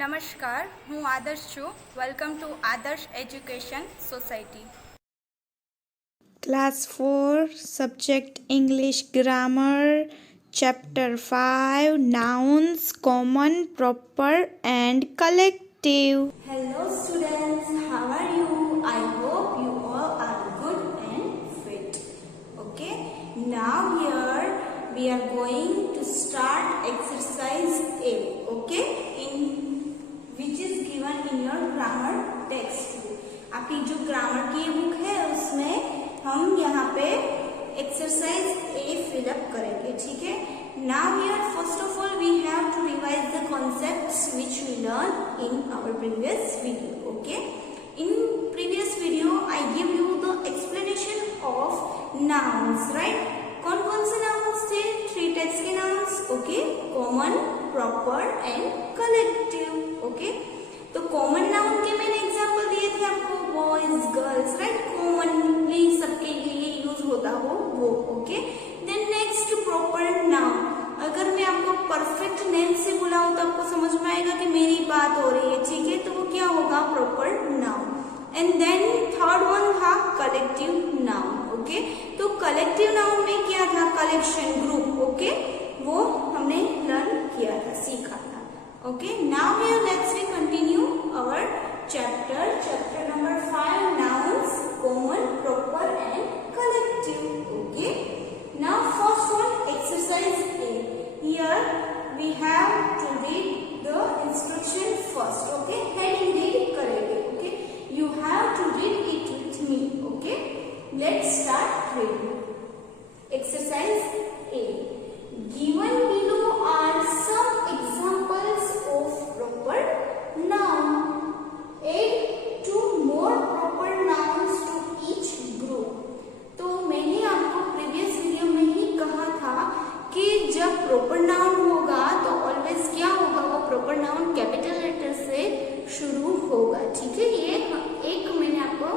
નમસ્કાર, હું આદર્શ છું. વેલકમ ટુ આદર્શ education society. Class 4, Subject English Grammar, Chapter 5, Nouns, Common, Proper and Collective. Hello students, how are you? I hope you all are good and fit. Okay, now here we are going to start exercise A. Okay, which is given in your grammar text. आपकी जो grammar की book है उसमें हम यहाँ पे exercise ए fill up करेंगे. ठीक है. Now here first of all we have to revise the concepts which we learned in our previous video. Okay. In previous video I give you the explanation of nouns, right? कौन कौन से nouns थे? 3 types के nouns. Okay. Common, proper and collective. Okay. तो common noun के मैंने example दिए थे आपको, बॉयज, गर्ल्स, राइट. कॉमनली सबके लिए यूज होता हो वो. Okay. Then next proper noun. अगर मैं आपको परफेक्ट नेम से बुलाऊं तो आपको समझ में आएगा कि मेरी बात हो रही है. ठीक है. तो वो क्या होगा? Proper noun. And then third one था कलेक्टिव नाउन. ओके. तो कलेक्टिव नाउन में क्या था? Collection, group. ओके. वो हमने लर्न किया था, सीखा था. Okay, now here let's we continue our chapter number 5, nouns, common, proper and collective. Okay, now first one, exercise A. Here we have to read the instruction first. Okay, heading read करेंगे. Okay, you have to read it with me. Okay, let's start reading. Exercise A. Given below are some examples of proper noun. Add 2 more proper nouns to each group. तो मैंने आपको previous video में ही कहा था कि जब proper noun होगा तो ऑलवेज क्या होगा? वो प्रॉपर नाउन कैपिटल लेटर से शुरू होगा. ठीक है. ये एक मैंने आपको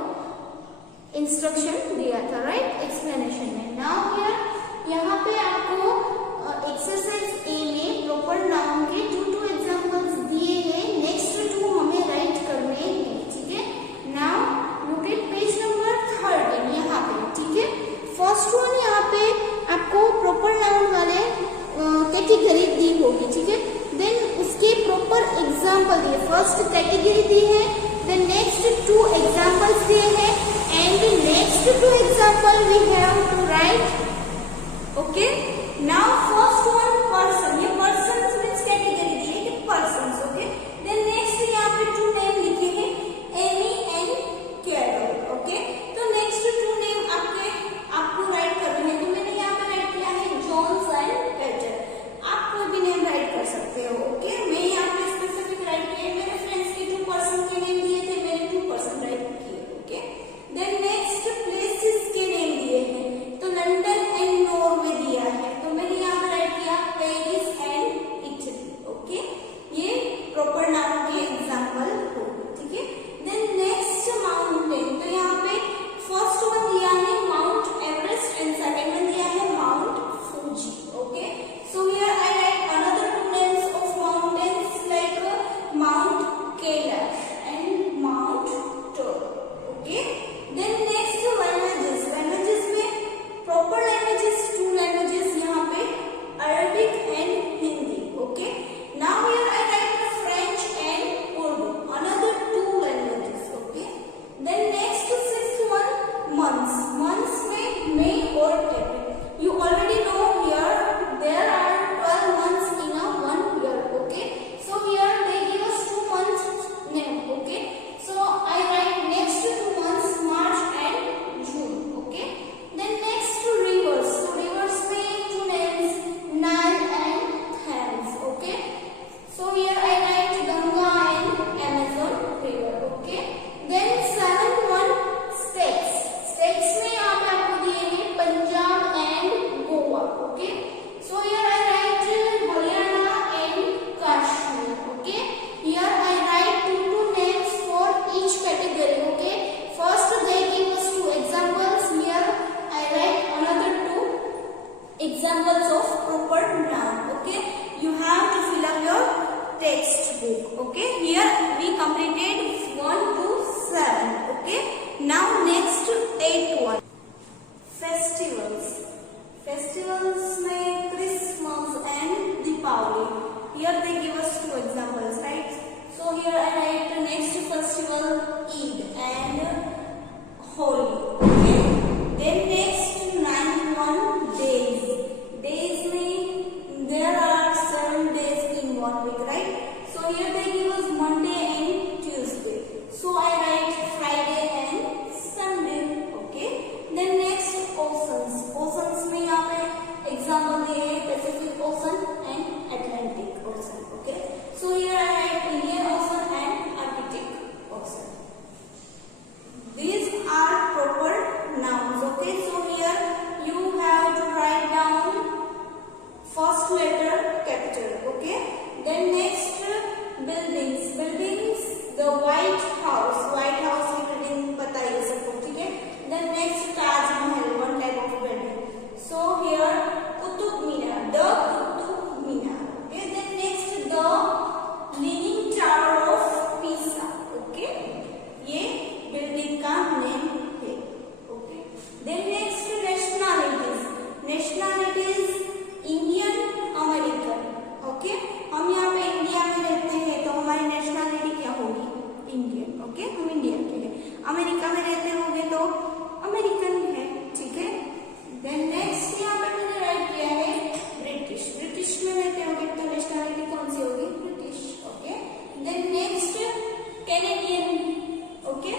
इंस्ट्रक्शन दिया था, राइट, एक्सप्लेनेशन में. नाउ हियर यहाँ पे आपको एक्सरसाइज ए में प्रॉपर नाउन के 2 एग्जांपल्स दिए हैं. नेक्स्ट 2 हमें राइट करने हैं. ठीक है. Now look at page number 13 यहाँ पे. ठीक है. फर्स्ट वन यहाँ पे आपको प्रॉपर नाउन वाले कैटेगरी दी होगी. ठीक है. देन उसके प्रॉपर एग्जांपल दिए. फर्स्ट कैटेगरी दी है, देन नेक्स्ट 2 एग्जांपल्स दिए हैं and next 2 example we have to write. Okay. Now first one person. ये persons means category दी है कि persons. Okay. Then next यहाँ पे 2 name लिखे हैं, Amy and Carol. Okay. तो next 2 name आपको राइट करने हैं. तो मैंने यहाँ पे राइट किया है Jones and Peter. आप कोई भी नेम राइट कर सकते हो. ओके. मैं यहाँ पे स्पेसिफिक राइट किया. मेरे फ्रेंड्स के 2 पर्सन के नेम दिए थे, मैंने 2 पर्सन राइट किए. ओके. देन नेक्स्ट प्लेसेस के नेम दिए हैं. तो लंदन एंड नॉर्वे दिया है, मैंने यहाँ पर राइट किया पेरिस एंड इटली. ओके. ये प्रॉपर नाउन के एग्जांपल हो. ठीक है. Then next mountain. तो यहाँ पे फर्स्ट वन दिया है Mount Everest and second one दिया है Mount Fuji. Okay. So here I write another 2 names of mountains like Mount Kailash and Mount Thor. Okay. Then next languages. Languages में proper languages 2 languages यहाँ पे Arabic and Hindi. Okay. Now here I right French and here we completed 1 to 7. Okay, now next 8th one, festivals. Festivals में Christmas and Deepavali. Here they give us 2 examples, right? So here I write next festival Eid and Holi. Okay, then next 9th one, days. Days में there are 7 days in 1 week, right? So here they give us Monday and Tuesday. So I write Friday and Sunday. Okay, then next oceans. Oceans में यहाँ पे example दिए हैं Pacific Ocean and Atlantic Ocean. Okay, so here I write Indian Ocean and Arctic Ocean. These are proper nouns. Okay, so here you have to write down first letter capital. Okay, then next buildings. Buildings, the White House. White House की building पता ही है सबको, ठीक है? Then next Taj Mahal, one type of building. So here Qutub Minar, the Qutub Minar. Okay, then next the Leaning Tower of Pisa. Okay, ये building का name है. Okay, then next nationalities. Nationalities Indian, American. Okay, हम यहाँ पे India में रहते हैं तो हमारी नेशनलिटी क्या होगी? इंडियन. ओके, हम इंडियन के हैं. अमेरिका में रहते होंगे तो अमेरिकन है, ठीक है? देन नेक्स्ट यहाँ पे मैंने राइट किया है ब्रिटिश. ब्रिटिश में रहते होंगे तो नेशनलिटी कौन सी होगी? British. Okay, then next Canadian. Okay,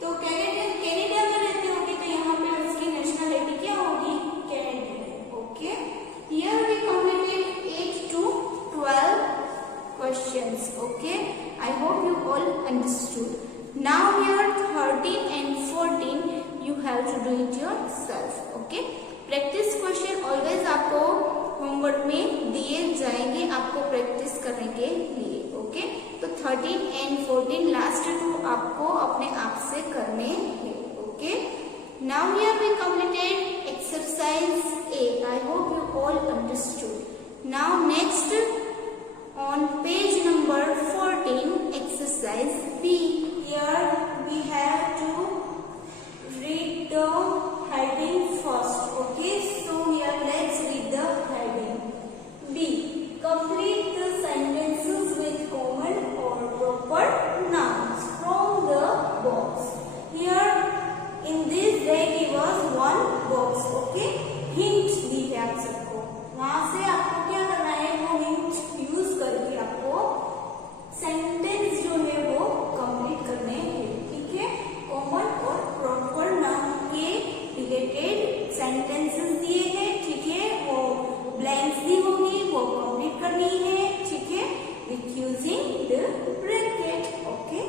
तो कैनेडियन, कैनेडा में रहते होंगे तो यहाँ पे उसकी नेशनलिटी क्या होगी? Canadian. Okay, here we completed 8 to 12 questions. Okay, I hope you all understood. Now here 13 and 14 you have to do it yourself. Okay, practice question always आपको homework में दिए जाएंगे आपको practice करने के लिए. Okay, तो 13 and 14 last 2 आपको अपने आप से करने हैं. Okay, now here we completed exercise A. I hope you all understood. Now next on page number 14, exercise B. Here we have to read the heading first. Okay, so here let's read the heading. B. Complete the sentences with common or proper nouns from the box. Here in this they give us one box. Okay, hint दी है आप सबको. वहां से आपको क्या करना है? वो हिंट यूज करके आपको सेंटेंस जो है वो कंप्लीट करने हैं. ठीक है, कॉमन और प्रॉपर नाउन के रिलेटेड सेंटेंसेस दिए हैं. ठीक है, वो ब्लैंक्स दी होगी वो कंप्लीट करनी है. ठीक है, with using the bracket. Okay,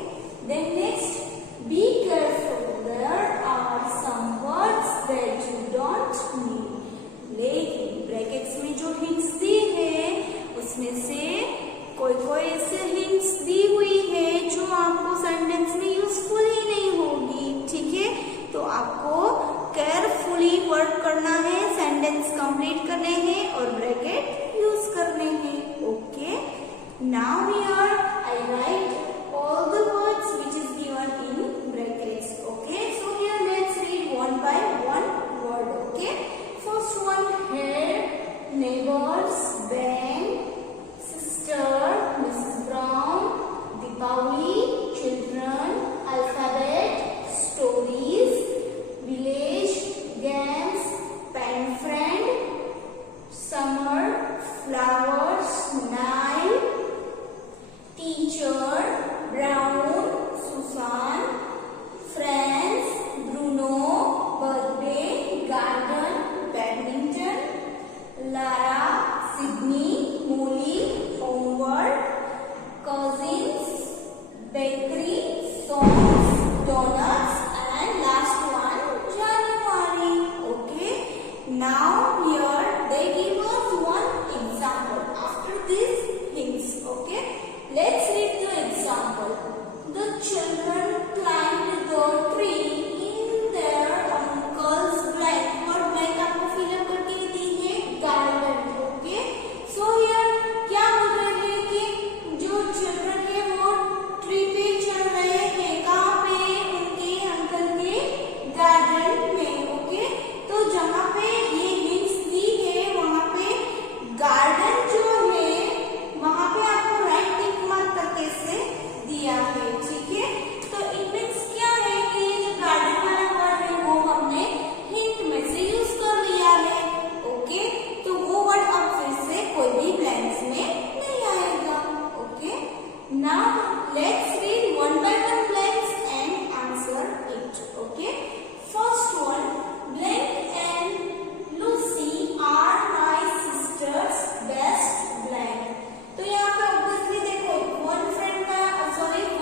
then next be careful. There are some words that you don't need. लेकिन ब्रैकेट्स में जो हिंट्स दी है उसमें से कोई कोई ऐसे हिंट्स दी हुई है जो आपको सेंटेंस में यूजफुल ही नहीं होगी. ठीक है, तो आपको केयरफुली वर्क करना है, सेंटेंस कंप्लीट करने हैं और ब्रैकेट यूज करने हैं. Okay, now here I right all the words which is given in brackets. Okay, so here let's read one by one word. Okay, first one here, neighbors, bank, sister, Mrs. Brown, Deepavali, children, alphabet, stories, village, games, pen friend, summer, flowers, Nile, teacher, Brown, Susan, friends, Bruno, birthday, garden, badminton, Lara, Sydney, Molly, homework, cousins, bakery, songs, donuts, and last one, January. Okay, now here they give us one example after these hints. Okay, let's read the example. The children climbed the tree in their uncle's blank. और blank आपको fill up करके दी है garden. Okay, so here क्या बोल रहे हैं कि जो children है वो Now let's read one by one blanks and answer it. Okay. First one, blank and Lucy are my sisters best blank. तो यहाँ पे ऑब्वियसली देखो वन फ्रेंड का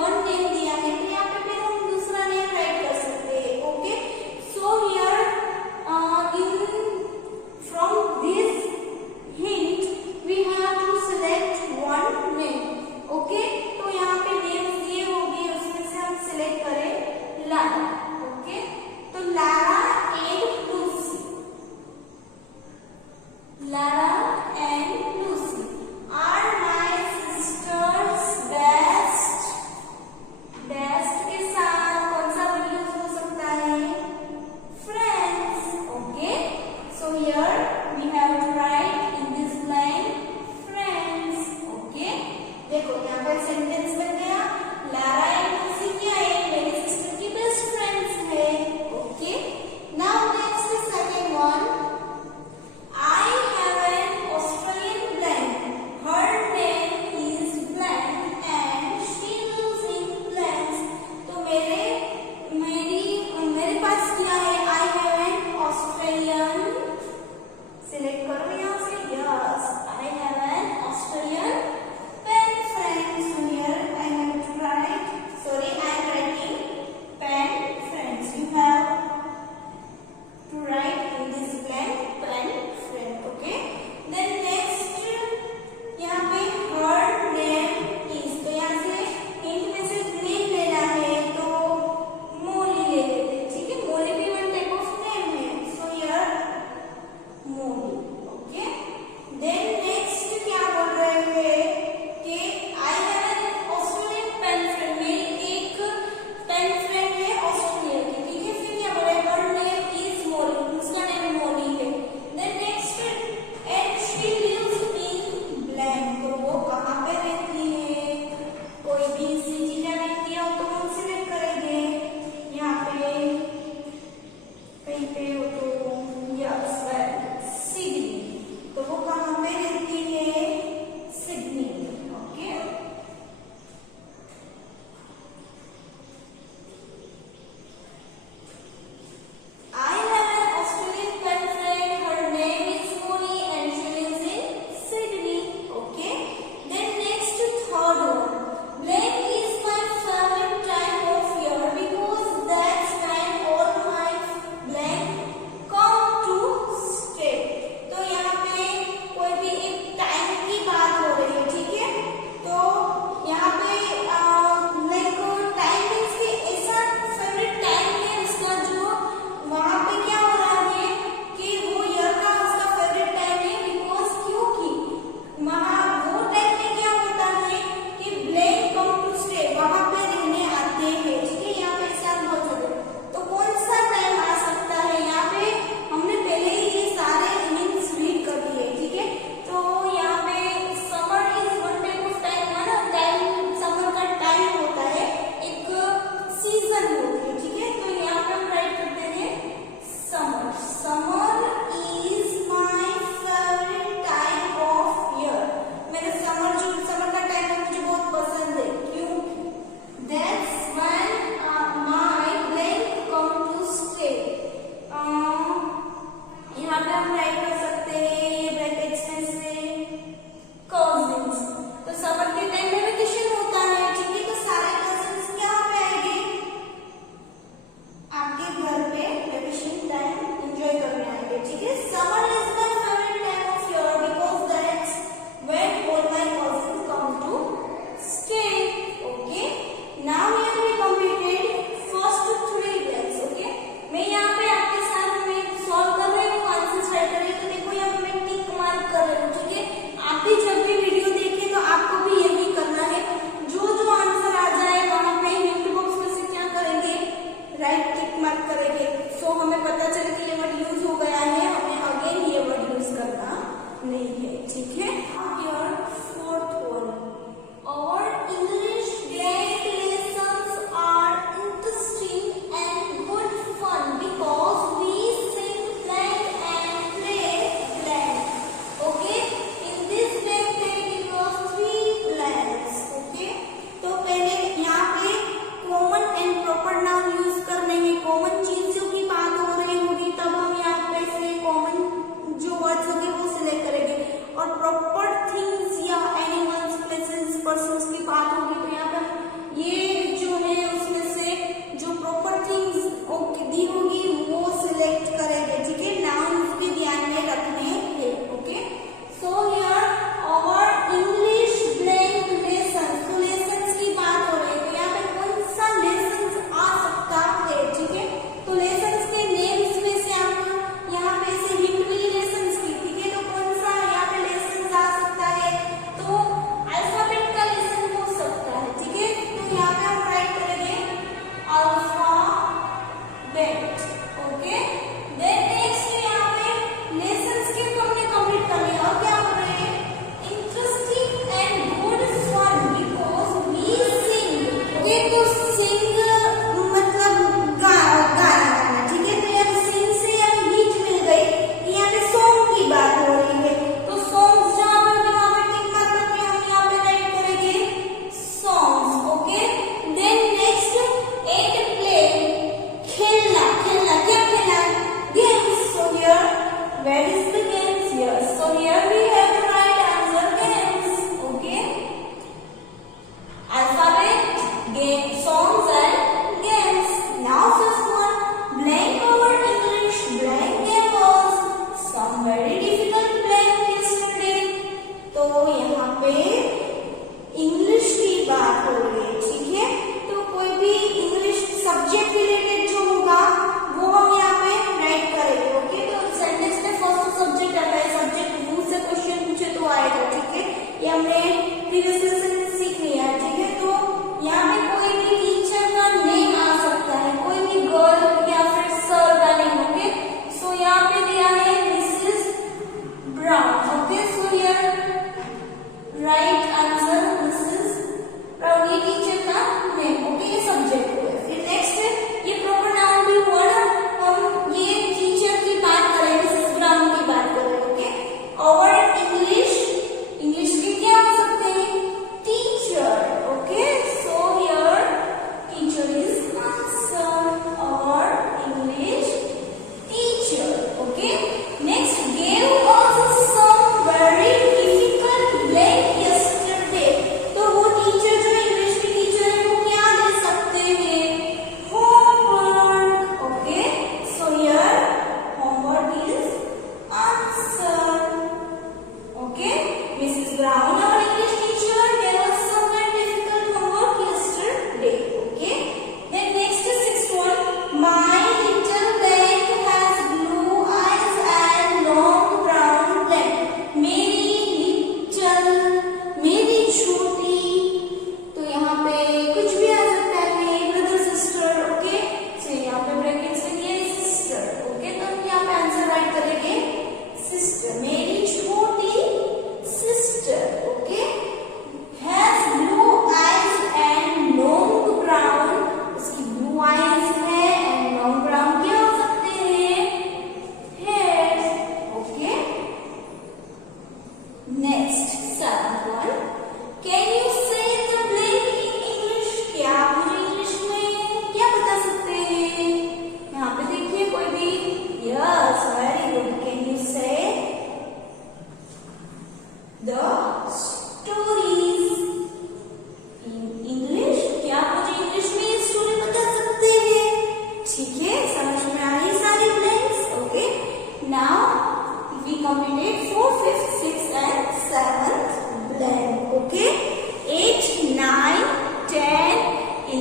वन नेम दिया है, तो यहाँ पे फिर हम दूसरा नेम राइट कर सकते हैं. Okay. So here in from this hint we have to select one name. Okay. तो यहाँ पे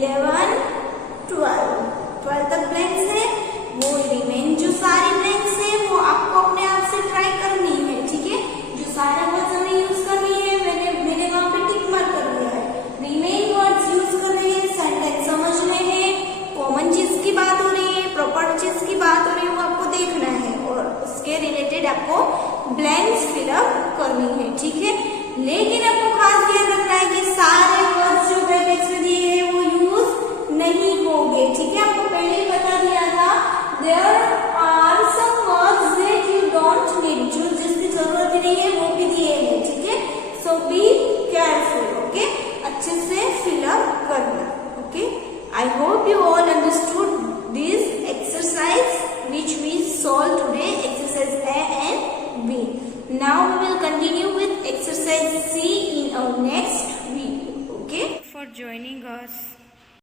11, 12 तक ब्लैंक्स है। वो रिमेन जो सारी ब्लैंक्स है वो आपको अपने आप से ट्राई करनी है, ठीक है। जो सारे वर्ड्स हमें यूज करनी है मैंने वहां पे टिक मार्क कर दिया है। रिमेन वर्ड्स यूज कर रहे हैं, सेंटेंस समझने हैं, कॉमन चीज की बात हो रही है, प्रॉपर चीज की बात हो रही है, वो आपको देखना है और उसके रिलेटेड आपको ब्लैंक्स फिलअप करनी है, ठीक है। लेकिन आपको खास ध्यान रखना है कि सारे वर्ड्स जो ब्रैकेट्स में दिए हैं वो यूज नहीं होंगे, ठीक है। आपको पहले ही बता दिया था देयर